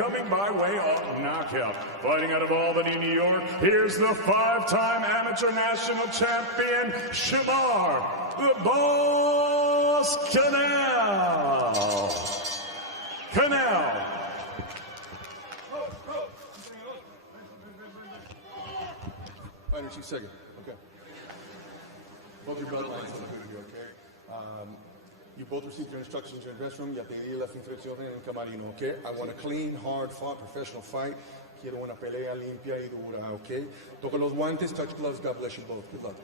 coming by way of knockout. Fighting out of Albany, New York, here's the 5-time amateur national champion, Shamar "The Boss" Canal. Canal. Fighter, 2 seconds. Okay. Both your bloodlines look good to me, okay? You both received your instructions in your dressing room. Ya pedí las instrucciones en el camarino, okay? I want a clean, hard-fought, professional fight. Quiero una pelea limpia y dura, okay? Toca los guantes, touch gloves. God bless you both. Good luck.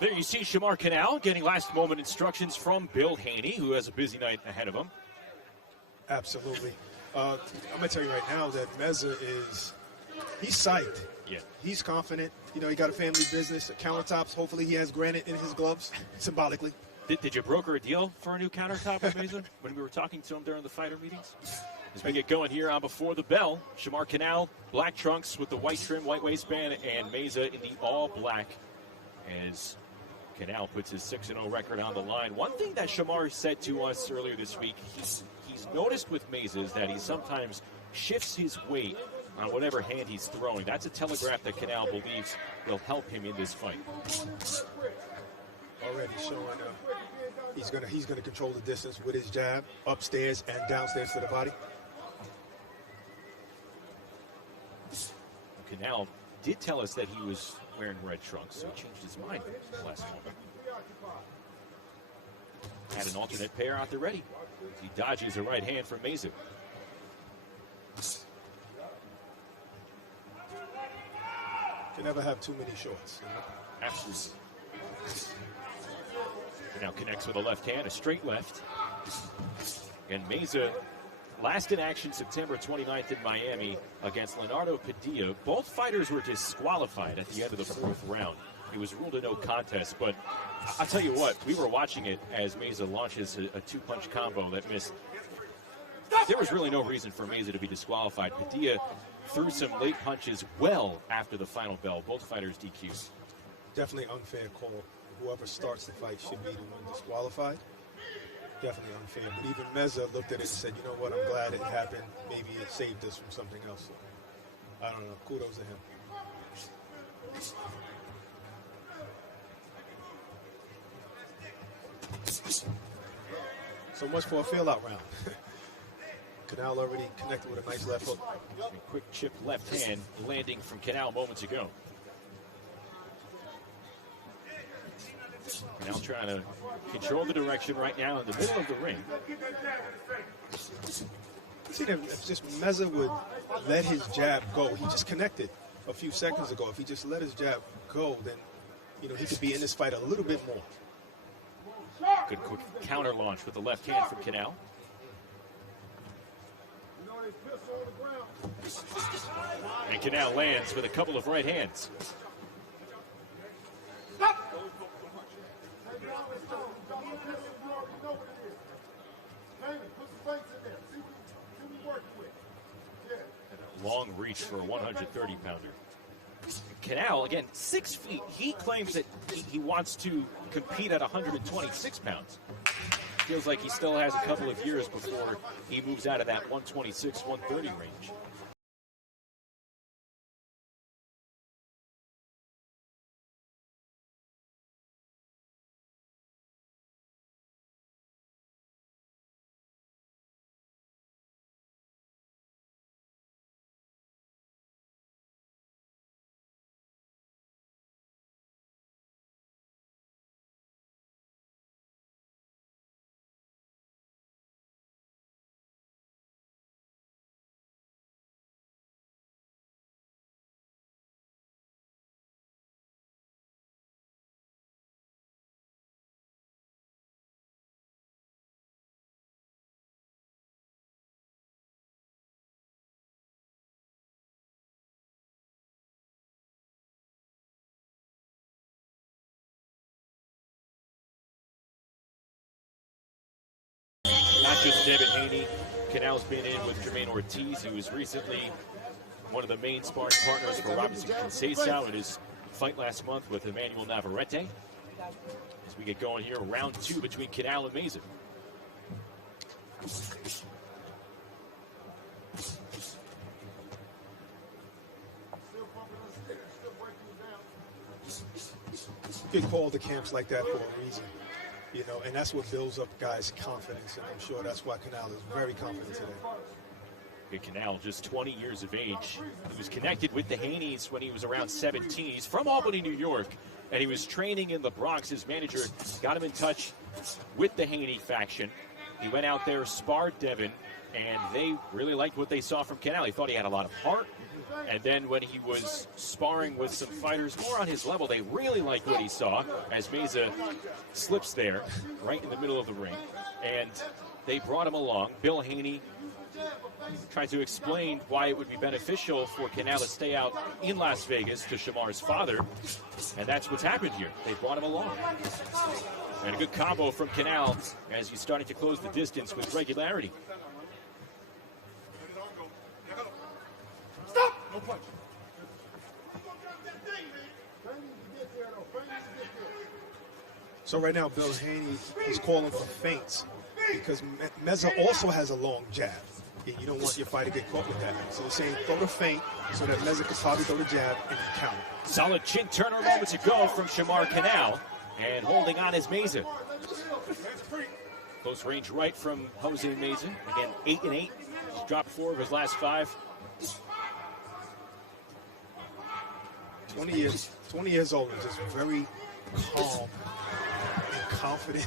There you see Shamar Canal getting last-moment instructions from Bill Haney, who has a busy night ahead of him. Absolutely. I'm going to tell you right now that Meza he's psyched. Yeah. He's confident. You know, he got a family business, countertops. Hopefully he has granite in his gloves, symbolically. Did you broker a deal for a new countertop with Meza when we were talking to him during the fighter meetings? As we get going here on Before the Bell, Shamar Canal, black trunks with the white trim, white waistband, and Meza in the all-black as Canal puts his 6-0 record on the line. One thing that Shamar said to us earlier this week, he's noticed with Meza is that he sometimes shifts his weight on whatever hand he's throwing. That's a telegraph that Canal believes will help him in this fight. Already showing he's gonna control the distance with his jab, upstairs and downstairs to the body. Canal did tell us that he was wearing red trunks, so he changed his mind last moment. Had an alternate pair out there ready. He dodges a right hand from Meza. Can never have too many shorts. You know? Absolutely. Now connects with a left hand, a straight left. And Meza, last in action September 29th in Miami against Leonardo Padilla. Both fighters were disqualified at the end of the 4th round. It was ruled a no contest, but I'll tell you what, we were watching it as Meza launches a 2-punch combo that missed. There was really no reason for Meza to be disqualified. Padilla threw some late punches well after the final bell. Both fighters DQ'd. Definitely unfair call. Whoever starts the fight should be the one disqualified. Definitely unfair. But even Meza looked at it and said, you know what, I'm glad it happened. Maybe it saved us from something else. So, I don't know. Kudos to him. So much for a fill-out round. Canal already connected with a nice left hook. A quick chip left hand landing from Canal moments ago. Canal trying to control the direction right now in the middle of the ring. See, if just Meza would let his jab go, he just connected a few seconds ago. If he just let his jab go, then he could be in this fight a little bit more. Good quick counter launch with the left hand from Canal. And Canal lands with a couple of right hands. Long reach for a 130-pounder. Canal, again, 6 feet. He claims that he wants to compete at 126 pounds. Feels like he still has a couple of years before he moves out of that 126, 130 range. Not just Devin Haney. Canal's been in with Jermaine Ortiz, who was recently one of the main sparring partners for Robinson Conceição in his fight last month with Emmanuel Navarrete. as we get going here, round 2 between Canal and Meza. Good call to camps like that for a reason, you know, and that's what builds up guys' confidence, and I'm sure that's why Canal is very confident today. Canal, just 20 years of age. He was connected with the Haneys when he was around 17. He's from Albany, New York, and he was training in the Bronx. His manager got him in touch with the Haney faction. He went out there, sparred Devin, and they really liked what they saw from Canal. He thought he had a lot of heart. And then when he was sparring with some fighters more on his level, they really liked what he saw as Meza slips there right in the middle of the ring. And they brought him along. Bill Haney tried to explain why it would be beneficial for Canal to stay out in Las Vegas to Shamar's father. And that's what's happened here. They brought him along. And a good combo from Canal as he's starting to close the distance with regularity. Stop! No punch. So right now, Bill Haney is calling for feints because Meza also has a long jab. And you don't want your fighter to get caught with that. So he's saying throw the feint so that Meza could probably throw the jab and counter. Solid chin turner moments ago from Shamar Canal. And holding on is Meza. Close range right from Jose Meza. Again, 8-8. He's dropped 4 of his last 5. 20 years old and just very calm and confident.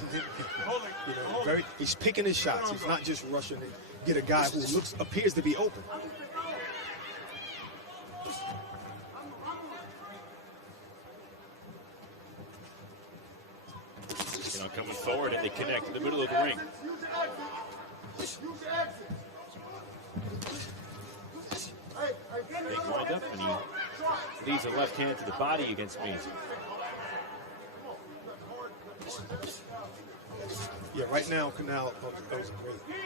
You know, he's picking his shots. He's not just rushing to get a guy who appears to be open. You know, coming forward and they connect in the middle of the ring. Big wind up and he leaves a left hand to the body against Meza. Yeah, right now, Canal, that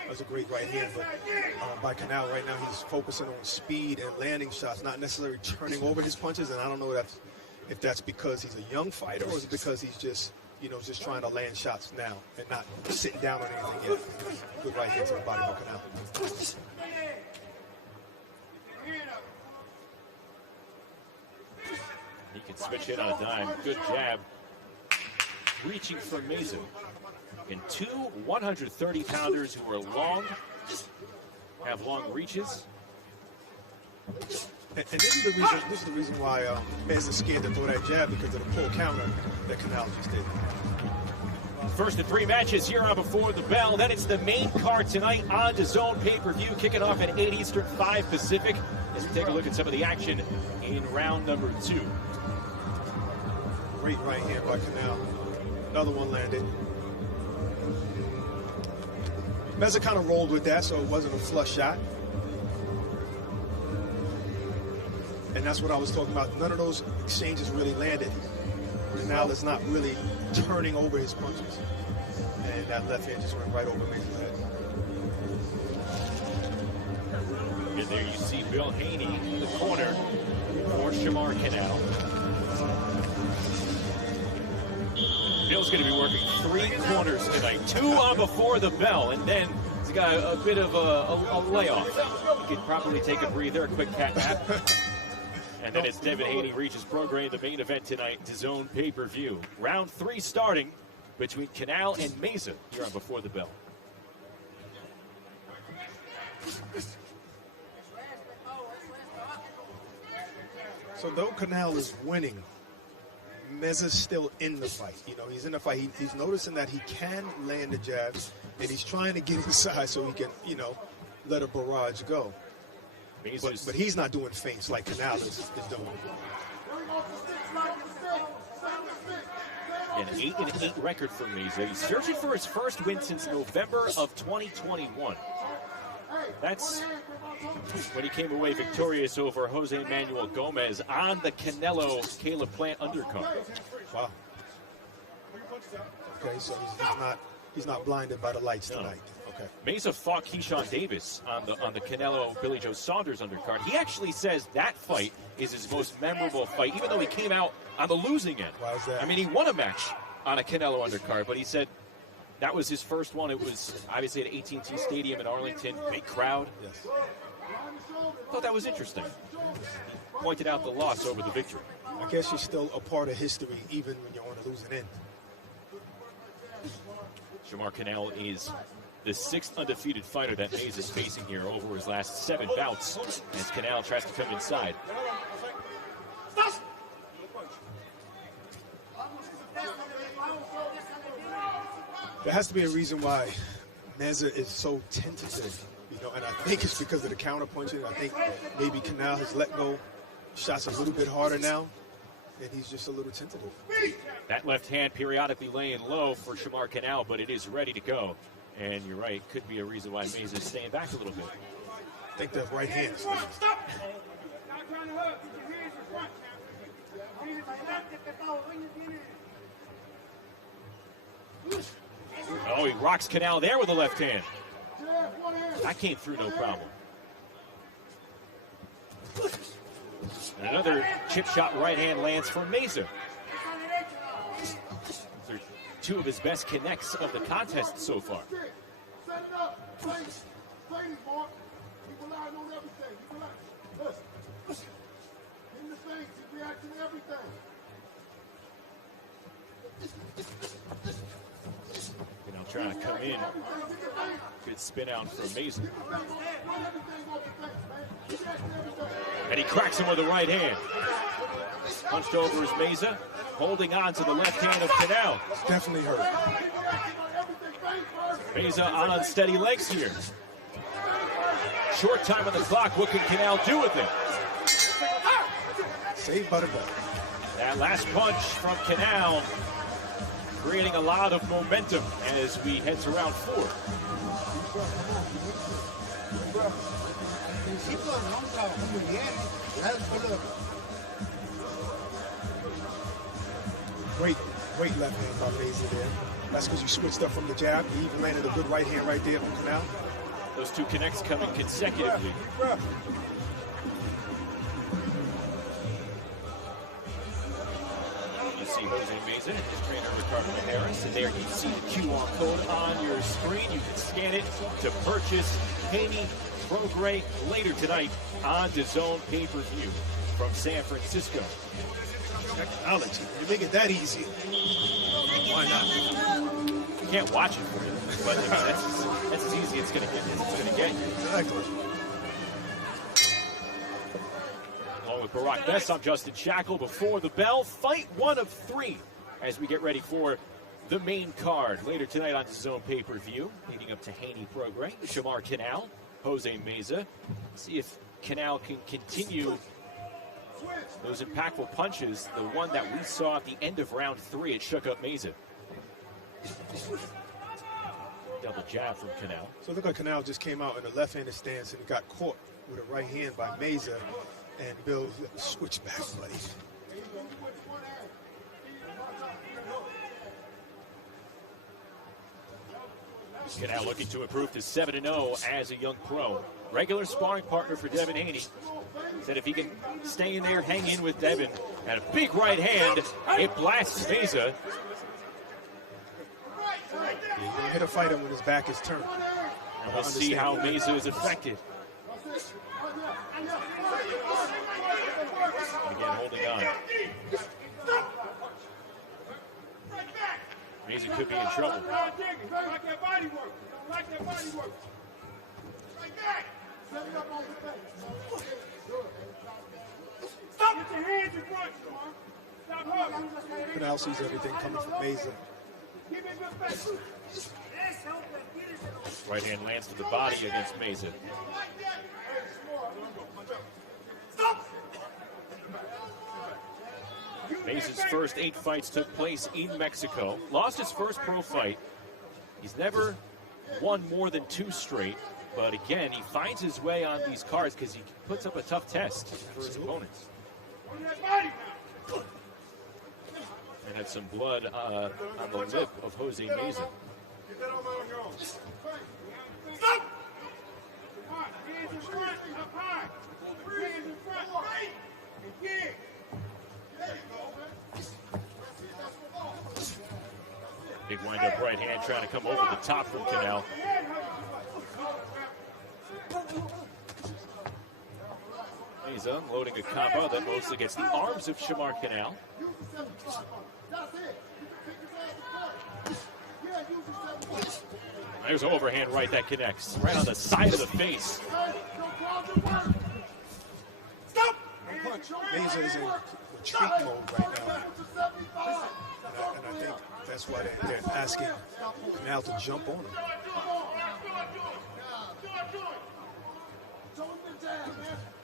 was a great right hand, but by Canal right now, he's focusing on speed and landing shots, not necessarily turning over his punches, and I don't know if that's because he's a young fighter or is it because he's just, you know, just trying to land shots now and not sitting down on anything yet. Good right hand to the body by Canal. He can switch it on a dime. Good jab. Reaching from Meza. And 2 130-pounders who are long, have long reaches. And this is the reason why Meza's scared to throw that jab, because of the pull counter that Canal just did. First of 3 matches here on Before the Bell. Then it's the main card tonight on DAZN pay-per-view, kicking off at 8 Eastern, 5 Pacific. As we take a look at some of the action in round number 2. Great right hand by Canal. Another one landed. Meza kind of rolled with that, so it wasn't a flush shot. And that's what I was talking about. None of those exchanges really landed. Canal is not really turning over his punches. And that left hand just went right over Meza's head. And there you see Bill Haney in the corner for Shamar Canal. Bill's going to be working 3 corners tonight. 2 on Before the Bell, and then he's got a bit of a layoff. He could probably take a breather, a quick cat nap. And then it's Devin Haney, Regis Prograis, the main event tonight, DAZN pay-per-view. Round 3 starting between Canal and Meza here on Before the Bell. So though Canal is winning, Meza's still in the fight. You know, he's in the fight. He's noticing that he can land the jabs, and he's trying to get inside so he can, you know, let a barrage go. But he's not doing feints like Canal is doing. An 8-8 record for Meza. He's searching for his first win since November of 2021. That's when he came away victorious over Jose Manuel Gomez on the Canelo-Caleb Plant undercard. Wow. Okay, so he's not blinded by the lights tonight. Okay. Meza fought Keyshawn Davis on the Canelo Billy Joe Saunders undercard. He actually says that fight is his most memorable fight, even though he came out on the losing end. Why is that? I mean, he won a match on a Canelo undercard, but he said that was his first one. It was obviously at AT&T Stadium in Arlington, big crowd. Yes. Thought that was interesting. He pointed out the loss over the victory. I guess you're still a part of history even when you're on a losing end. Shamar Canal is the 6th undefeated fighter that Meza is facing here over his last 7 bouts as Canal tries to come inside. There has to be a reason why Meza is so tentative, and I think it's because of the counterpunching. I think maybe Canal has let go shots a little bit harder now, and he's just a little tentative. That left hand periodically laying low for Shamar Canal, but it is ready to go. And you're right, could be a reason why Meza is staying back a little bit. I think the right hand. Stop! Oh, he rocks Canal there with the left hand. That came through no problem. And another chip shot right hand lands for Meza. These are 2 of his best connects of the contest so far. Set it up. Play these, Mark. Equalize on everything. Equalize. Listen. In the face, he reacts to everything. Canal trying to come in. Good spin out from Meza. And he cracks him with the right hand. Punched over is Meza, holding on to the left hand of Canal. Definitely hurt. Meza on unsteady legs here. Short time on the clock. What can Canal do with it? Saved by the bell. That last punch from Canal creating a lot of momentum as we head to round 4. Great left hand by Meza there. That's because you switched up from the jab. He even landed a good right hand right there from Canal. Those 2 connects coming consecutively. You see Jose Meza and his trainer Ricardo Harris, and there you see the QR code on your screen. You can scan it to purchase Haney Prograis later tonight on DAZN pay-per-view from San Francisco. Technology. You make it that easy. Why not? You can't watch it for you, but that's as easy as it's going to get. Exactly. Along with Barack Bess, I'm Justin Shackle. Before the bell, fight 1 of 3 as we get ready for the main card later tonight on DAZN pay-per-view, leading up to Haney Prograis, Shamar Canal, Jose Meza. See if Canal can continue those impactful punches. The one that we saw at the end of round 3, it shook up Meza. Double jab from Canal. So it looked like Canal just came out in a left-handed stance and got caught with a right hand by Meza. And Bill, switch back, buddy. Canal looking to improve to 7-0 as a young pro. Regular sparring partner for Devin Haney. Said if he can stay in there, hang in with Devin, and a big right hand, it blasts Meza. You can hit a fighter when his back is turned. And we'll see how Meza is affected. Again, holding on. Meza could be in trouble. Canal sees everything coming from Meza. Right hand lands to the body against Meza. Meza's first 8 fights took place in Mexico. Lost his first pro fight. He's never won more than 2 straight. But again, he finds his way on these cards because he puts up a tough test for his opponents. And had some blood on the lip of Jose Meza. right hand trying to come over the top from Canal. He's unloading a combo that mostly gets the arms of Shamar Canal. There's an overhand right that connects right on the side of the face. Stop! Meza is in retreat mode right now. And I think that's why they're asking Canal to jump on him.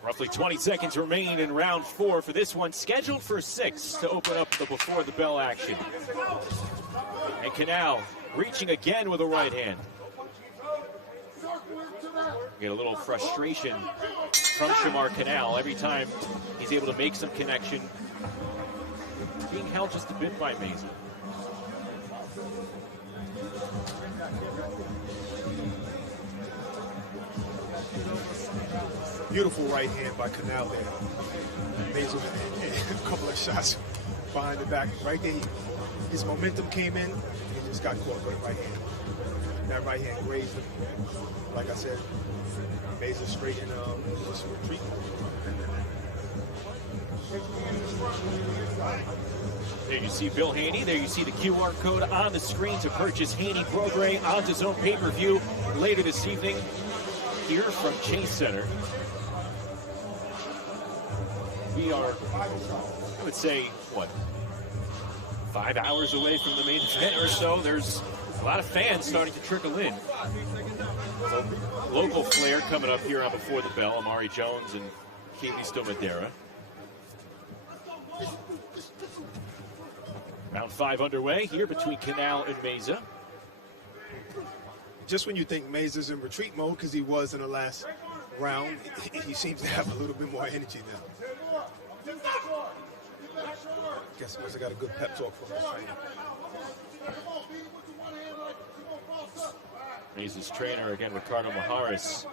Roughly 20 seconds remain in round 4 for this one, scheduled for 6 to open up the before the bell action. And Canal reaching again with a right hand. Get a little frustration from Shamar Canal every time he's able to make some connection. Being held just a bit by Meza. Beautiful right hand by Canal there. Meza with a couple of shots behind the back. Right there, his momentum came in, he just got caught with a right hand. That right hand grazed him. Like I said, Meza straight in this retreat. There you see Bill Haney. There you see the QR code on the screen to purchase Haney Prograis on his own pay-per-view later this evening here from Chase Center. We are, I would say, what, 5 hours away from the main event or so. There's a lot of fans starting to trickle in. So, local flair coming up here on Before the Bell. Amari Jones and Kaylee Madera. Round 5 underway here between Canal and Meza. Just when you think Meza's in retreat mode, because he was in the last round, he seems to have a little bit more energy now. Guess he must have got a good pep talk from his trainer. Meza's trainer, again, Ricardo Maharis.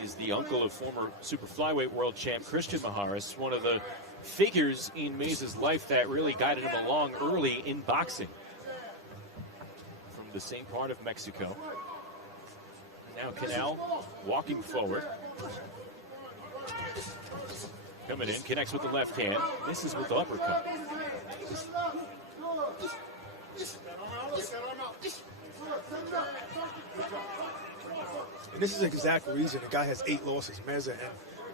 He's the uncle of former super flyweight world champ Christian Maharis, one of the figures in Meza's life that really guided him along early in boxing. From the same part of Mexico. Now Canal walking forward. Coming in, connects with the left hand. Misses with the uppercut. And this is the exact reason the guy has 8 losses, Meza,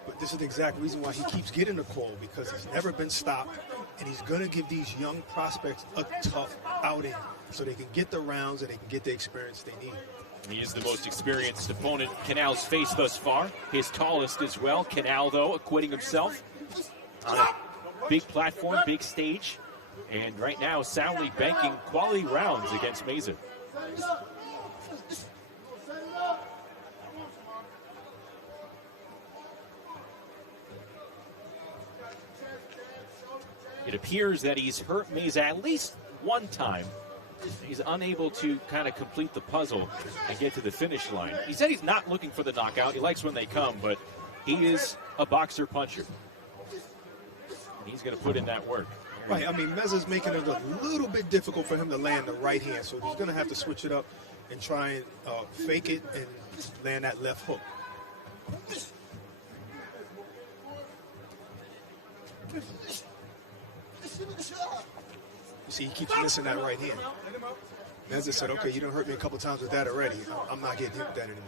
but this is the exact reason why he keeps getting the call, because he's never been stopped, and he's going to give these young prospects a tough outing so they can get the rounds and they can get the experience they need. He is the most experienced opponent Canal's faced thus far. His tallest as well. Canal, though, acquitting himself on a big platform, big stage, and right now soundly banking quality rounds against Meza. It appears that he's hurt Meza at least one time. He's unable to kind of complete the puzzle and get to the finish line. He said he's not looking for the knockout. He likes when they come, but he is a boxer puncher. And he's going to put in that work. Right, I mean, Meza's making it a little bit difficult for him to land the right hand, so he's going to have to switch it up and try and fake it and land that left hook. You see, he keeps missing that right hand. Meza said, okay, you done hurt me a couple times with that already. I'm not getting hit with that anymore.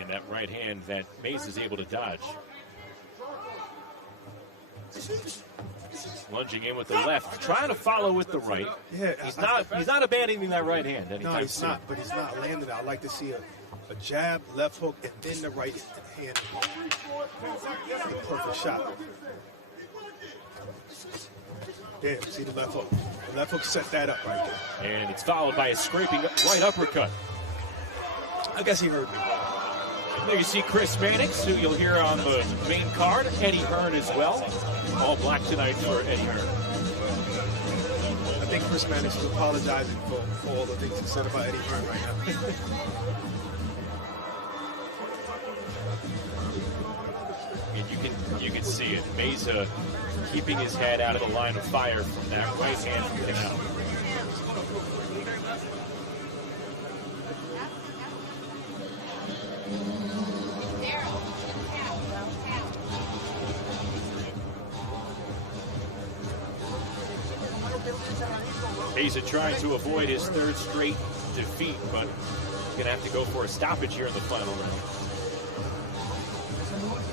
And that right hand that Meza is able to dodge. Lunging in with the left, trying to follow with the right. Yeah, he's not abandoning that right hand anytime No, he's soon. not, but he's not landing it. I like to see a jab, left hook, and then the right hand. The perfect shot. There, see the left hook. The left hook set that up right there. And it's followed by a scraping right uppercut. I guess he heard me. There you see Chris Mannix, who you'll hear on the main card. Eddie Hearn as well. All black tonight for Eddie Hearn. Chris Mannix is apologizing for all the things he said about Eddie Hearn right now. And you can see it. Meza keeping his head out of the line of fire from that right hand from Canal. Meza trying to avoid his third straight defeat, but he's going to have to go for a stoppage here in the final round.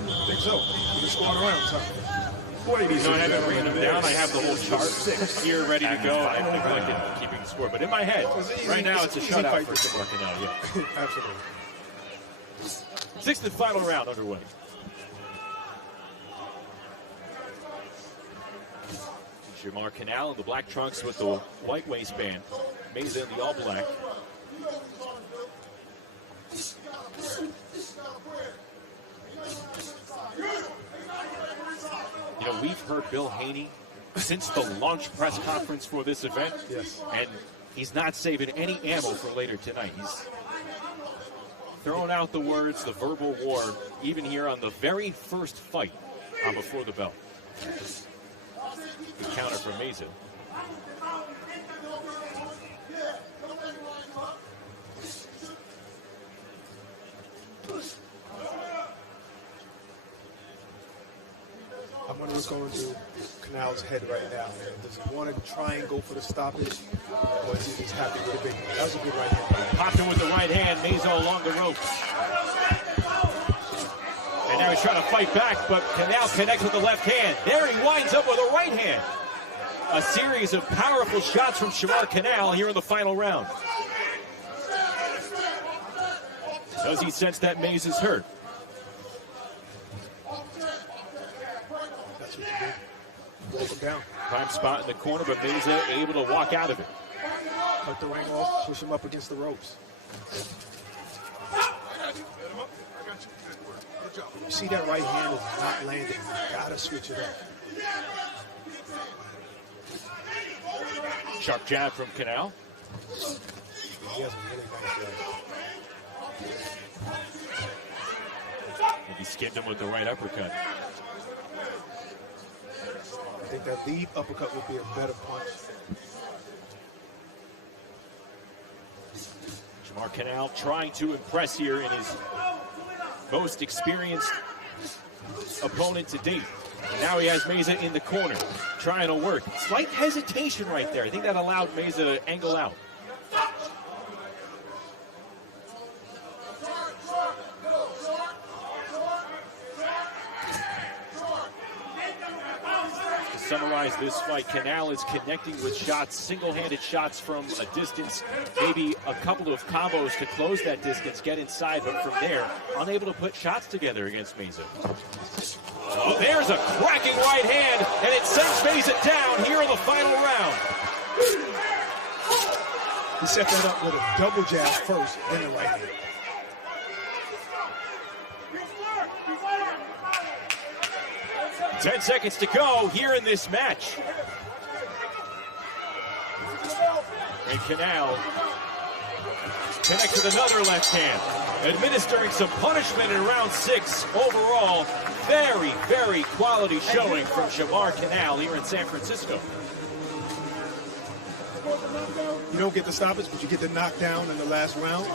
I think so. He's going around, so. Ladies and gentlemen, I haven't written them down. I have the whole chart here ready to go. I've neglected keeping the score, but in my head, right now it's a shutout for Shamar Canal. Yeah, absolutely. Sixth and final round underway. Shamar Canal in the black trunks with the white waistband. Meza in the all black. You know, we've heard Bill Haney since the launch press conference for this event. Yes. And he's not saving any ammo for later tonight. He's throwing out the words, the verbal war, even here on the very first fight on Before the Bell. The counter from Meza. I wonder what's going through Canal's head right now. Does he want to try and go for the stoppage, or is he just happy with a big one? That was a good right hand. Popped him with the right hand, Meza along the ropes. And now he's trying to fight back, but Canal connects with the left hand. There he winds up with a right hand. A series of powerful shots from Shamar Canal here in the final round. Does he sense that Meza's hurt? That's what you do. Walk him down. Prime spot in the corner, but Meza able to walk out of it. Cut the ring off, push him up against the ropes. You see that right hand is not landing. You gotta switch it up. Sharp jab from Canal. He has a really nice jab. And he skinned him with the right uppercut. I think that lead uppercut would be a better punch. Shamar Canal trying to impress here in his most experienced opponent to date. Now he has Meza in the corner, trying to work. Slight hesitation right there. I think that allowed Meza to angle out. To summarize this fight, Canal is connecting with shots, single-handed shots from a distance, maybe a couple of combos to close that distance, get inside, but from there, unable to put shots together against Meza. Oh, there's a cracking right hand, and it sends Meza down here in the final round. He set that up with a double jab first, then the right hand. Ten seconds to go here in this match. And Canal connects with another left hand, administering some punishment in round 6. Overall, very, very quality showing from Shamar Canal here in San Francisco. You don't get the stoppage, but you get the knockdown in the last round.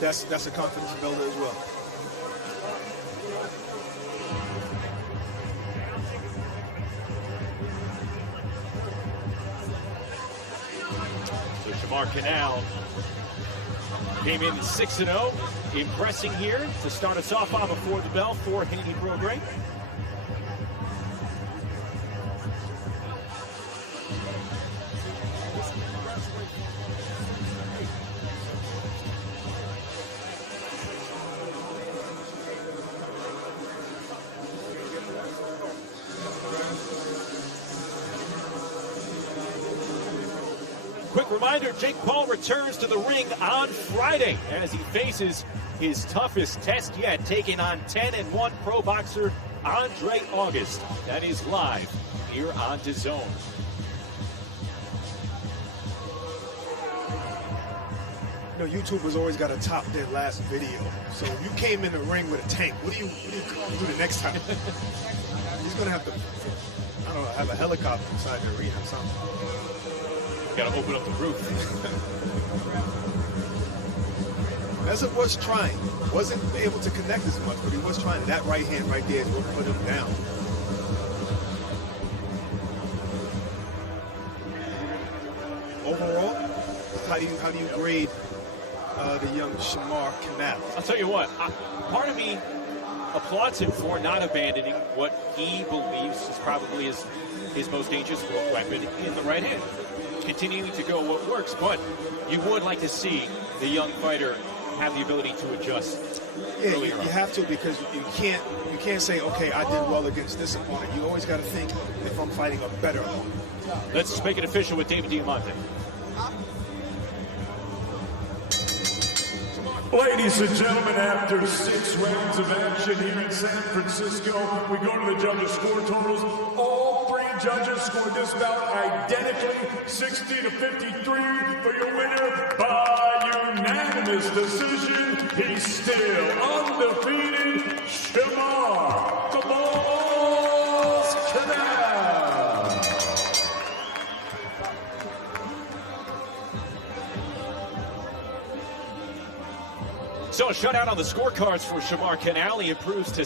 That's a confidence builder as well. So Shamar Canal came in 6-0, impressing here to start us off on Before the Bell for Regis Prograis. Quick reminder, Jake Paul returns to the ring on Friday as he faces his toughest test yet, taking on 10-1 pro boxer Andre August. That is live here on DAZN. You know, YouTubers always got to top their last video. So if you came in the ring with a tank, what do you do the next time? He's going to have to, I don't know, have a helicopter inside the arena or something. Got to open up the roof. Meza was trying. Wasn't able to connect as much, but he was trying. That right hand right there is what put him down. Overall, how do you grade the young Shamar Canal? I'll tell you what, part of me applauds him for not abandoning what he believes is probably his most dangerous weapon in the right hand. Continuing to go what works, but you would like to see the young fighter have the ability to adjust. Yeah, you have to, because you can't say, okay, I did well against this opponent. You always got to think, if I'm fighting a better opponent. Let's make it official with David Diamante. Ladies and gentlemen, after 6 rounds of action here in San Francisco, we go to the judges' score totals. All 3 judges scored this bout identically, 60-53 for your winner by unanimous decision. He's still undefeated, Shamar "The Boss" Canal. So a shutout on the scorecards for Shamar Canal. He improves to